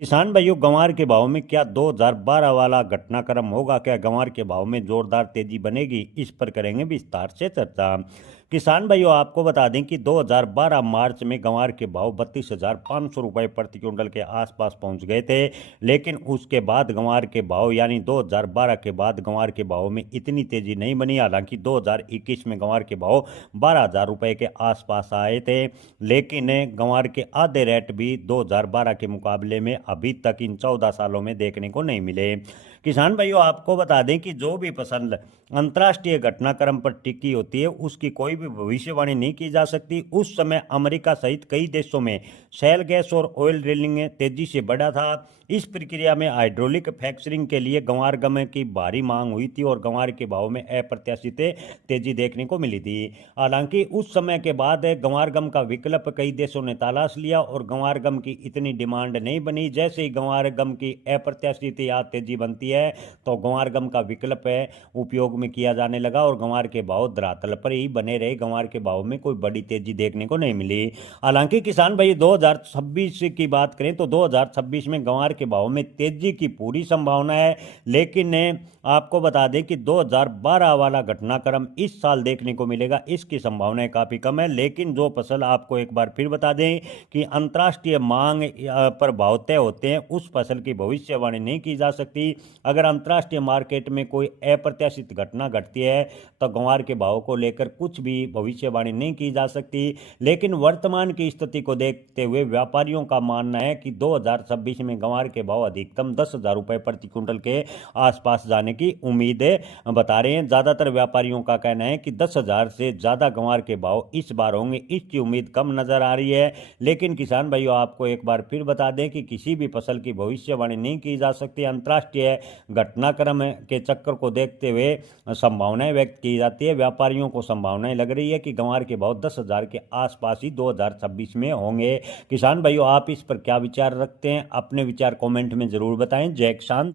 किसान भाइयों, गंवार के भाव में क्या 2012 वाला घटनाक्रम होगा? क्या गंवार के भाव में जोरदार तेजी बनेगी? इस पर करेंगे विस्तार से चर्चा। किसान भाइयों, आपको बता दें कि 2012 मार्च में गंवार के भाव 32,500 रुपये प्रति क्विंटल के आसपास पहुंच गए थे। लेकिन उसके बाद गंवार के भाव यानी 2012 के बाद गंवार के भाव में इतनी तेजी नहीं बनी। हालांकि 2021 में गंवार के भाव 12,000 रुपये के आसपास आए थे, लेकिन गंवार के आधे रेट भी 2012 के मुकाबले में अभी तक इन 14 सालों में देखने को नहीं मिले। किसान भाइयों, आपको बता दें कि जो भी फसल अंतर्राष्ट्रीय घटनाक्रम पर टिकी होती है उसकी कोई भी भविष्यवाणी नहीं की जा सकती। उस समय अमेरिका सहित कई देशों में शैल गैस और ऑयल ड्रिलिंग तेजी से बढ़ा था। इस प्रक्रिया में हाइड्रोलिक फ्रैक्चरिंग के लिए गंवार गम की भारी मांग हुई थी और गंवार के भाव में अप्रत्याशित तेजी देखने को मिली थी। हालांकि उस समय के बाद गंवार गम का विकल्प कई देशों ने तलाश लिया और गंवार गम की इतनी डिमांड नहीं बनी। जैसे ही गंवार गम की अप्रत्याशित या तेजी बनती है तो गंवार गम का विकल्प उपयोग में किया जाने लगा और गंवार के भाव धरातल पर ही बने रहे। गंवार के भाव में कोई बड़ी तेजी देखने को नहीं मिली। हालांकि किसान भाई 2026 की बात करें तो 2026 में गंवार के भाव में तेजी की पूरी संभावना है। लेकिन आपको बता दें कि 2012 वाला घटनाक्रम इस साल देखने को मिलेगा, इसकी संभावनाएं काफ़ी कम है। लेकिन जो फसल, आपको एक बार फिर बता दें कि अंतर्राष्ट्रीय मांग पर भाव तय होते हैं, उस फसल की भविष्यवाणी नहीं की जा सकती। अगर अंतर्राष्ट्रीय मार्केट में कोई अप्रत्याशित घटना घटती है तो गंवार के भाव को लेकर कुछ भी भविष्यवाणी नहीं की जा सकती। लेकिन वर्तमान की स्थिति को देखते हुए व्यापारियों का मानना है कि 2026 में गंवार के भाव अधिकतम 10,000 रुपये प्रति क्विंटल के आसपास जाने की उम्मीद बता रहे हैं। ज़्यादातर व्यापारियों का कहना है कि 10,000 से ज़्यादा गंवार के भाव इस बार होंगे, इसकी उम्मीद कम नज़र आ रही है। लेकिन किसान भाइयों, आपको एक बार फिर बता दें कि किसी भी फसल की भविष्यवाणी नहीं की जा सकती। अंतर्राष्ट्रीय घटनाक्रम के चक्कर को देखते हुए संभावनाएं व्यक्त की जाती है। व्यापारियों को संभावनाएं लग रही है कि गंवार के भाव 10,000 के आसपास ही 2026 में होंगे। किसान भाइयों, आप इस पर क्या विचार रखते हैं? अपने विचार कमेंट में जरूर बताएं। जय किसान।